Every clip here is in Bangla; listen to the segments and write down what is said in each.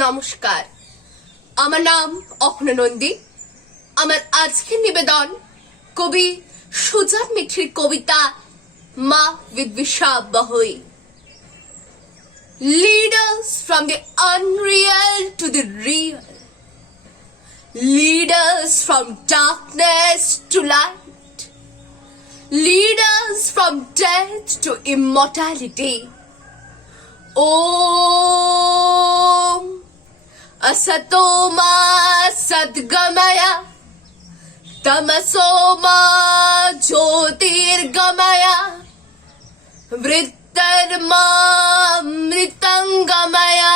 নমস্কার, আমার নাম অহনা নন্দী। আমার আজকের নিবেদন কবি সুজান মিত্রের কবিতা মা বিদ্বিষা বহই। Lead us from the unreal to the real. Lead us from darkness to light. Lead us from death to immortality. Om Asato Ma Sadgamaya Tamaso Ma Jyotirgamaya Vrittarma Mritangamaya।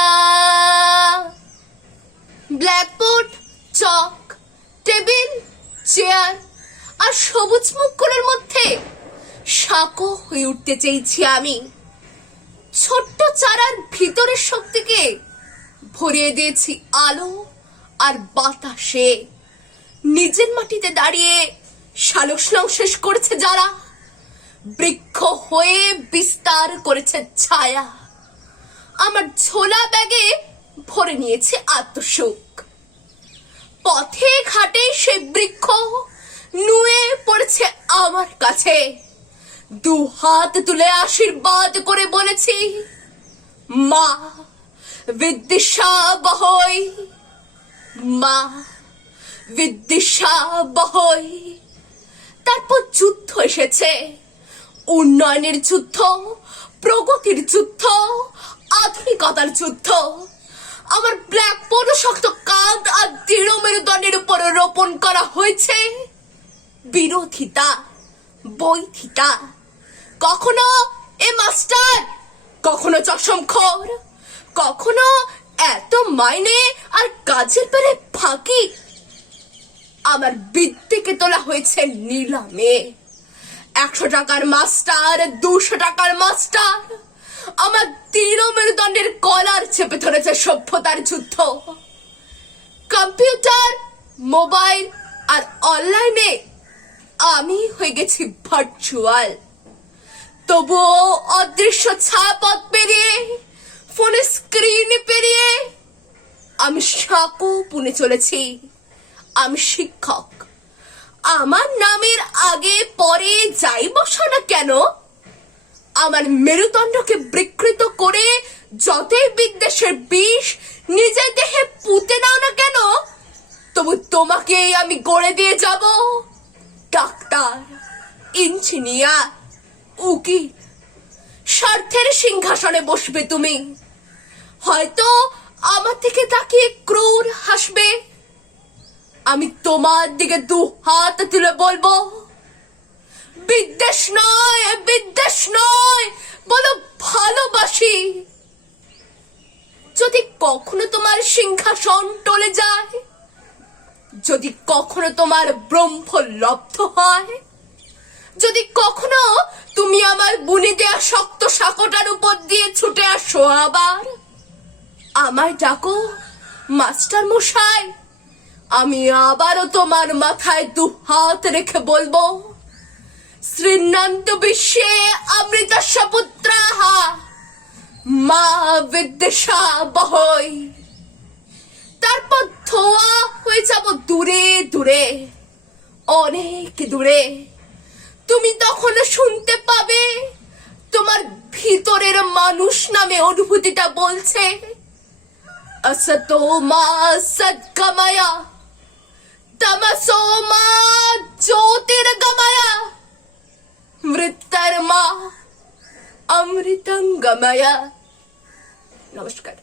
Blackboard, chalk, table, chair আর সবুজ মুখগুলোর মধ্যে সাঁকো হয়ে উঠতে চেয়েছি আমি। ছোট্ট চারার ভিতরের শক্তিকে ভরিয়ে দিয়েছি আলো আর বাতাসে। নিজের মাটিতে দাঁড়িয়ে সালোকসংশ্লেষ শেষ করেছে যারা, বৃক্ষ হয়ে বিস্তার করেছে ছায়া। আমার ঝোলা ব্যাগে ভরে নিয়েছে আত্মসুখ। পথে ঘাটে সে বৃক্ষ নুয়ে পড়েছে আমার কাছে। দু হাত তুলে আশীর্বাদ করে বলেছি, মা বিদ্বিষা বহই, মা বিদ্বিষা বহই। তারপর যুদ্ধ এসেছে, উন্নয়নের যুদ্ধ, প্রগতির যুদ্ধ, আধুনিকতার যুদ্ধ। আমার ব্ল্যাকবোর্ড শক্ত কাঁধ আর দৃঢ় মেরুদণ্ডের উপর রোপণ করা হয়েছে বিরোধিতা, বৈধিতা। কখনো এ মাস্টার, কখনো চশমখোর, কখনো এত মাইনে আর কাজের পেরে ফাঁকি। আমার বিদ্যেকে তোলা হয়েছে নিলামে। 100 টাকার মাস্টার, 200 টাকার মাস্টার। আমার দৃঢ় মেরুদণ্ডের কলার চেপে ধরেছে সভ্যতার যুদ্ধ। কম্পিউটার, মোবাইল আর অনলাইনে আমি হয়ে গেছি ভার্চুয়াল। তবুও অদৃশ্য ছায়াপথ পেরিয়ে, ফোনের স্ক্রিন পেরিয়ে আমি সাঁকো বুনে চলেছি। আমি শিক্ষক। আমার নামের আগে পরে যাই বসো না কেন, আমার মেরুদণ্ডকে বিকৃত করে যতই বিদ্বেষের বিষ নিজের দেহে পুঁতে নাও না কেন, তবু তোমাকেই আমি গড়ে দিয়ে যাব ডাক্তার, ইঞ্জিনিয়ার, উকিল। স্বার্থের সিংহাসনে বসবে তুমি। হয়তো আমার দিকে তাকিয়ে ক্রূর হাসবে। আমি তোমার দিকে 2 হাত তুলে বলবো, বিদ্বেষ নয়, বিদ্বেষ নয়, বলো ভালোবাসি। যদি কখনো তোমার সিংহাসন টলে যায়, যদি কখনো তোমার ব্রহ্ম লব্ধ হয়, যদি কখনো তুমি আমার বুনে দেয়া শক্ত সাঁকোটার উপর দিয়ে ছুটে আসো আবার, আমায় ডাকো মাস্টার মশাই। আমি আবারও তোমার মাথায় 2 হাত রেখে বলবো, শ্রীনান্ত বিশ্বে অমৃতস্য পুত্রাঃ মা বিদ্বিষা বহই। তারপর ধোয়া হয়ে যাব দূরে দূরে, অনেক দূরে। তুমি তখন শুনতে পাবে তোমার ভিতরের মানুষ নামে অনুভূতিটা বলছে, আসতো মা সদ্গময়া তমসো মা জ্যোতির্গময়া মৃত্যর্মা অমৃতঙ্গময়া। নমস্কার।